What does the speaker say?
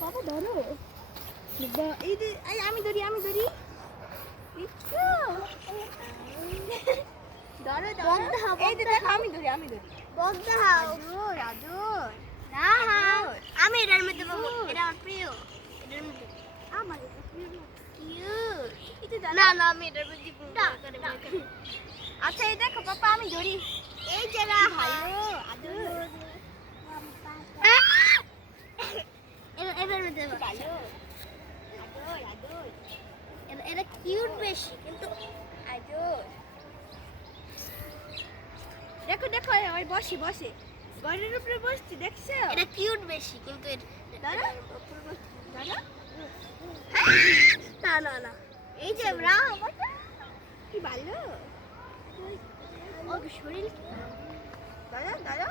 বাবা ধরো। এই আমি ধরি ধরো এই যে দেখো আমি ধরি রাজু না আমি এটার মধ্যে বাবু এটা আমার প্রিয় এটার মধ্যে আমার এটা প্রিয় কিউট এটা না না আমি এটার মধ্যে করে আচ্ছা এই দেখো পাপা আমি ধরি এই যে ভালো আদর এটার মধ্যে ভালো আদর এটা কিউট বেশি কিন্তু আদর দেখো দেখো ওই বসে ঘরের উপরে বসছি দেখছো এটা কিউট বেশি কিন্তু দাদা দাদা না না এই যে কি ভালো ও শরীর দাদা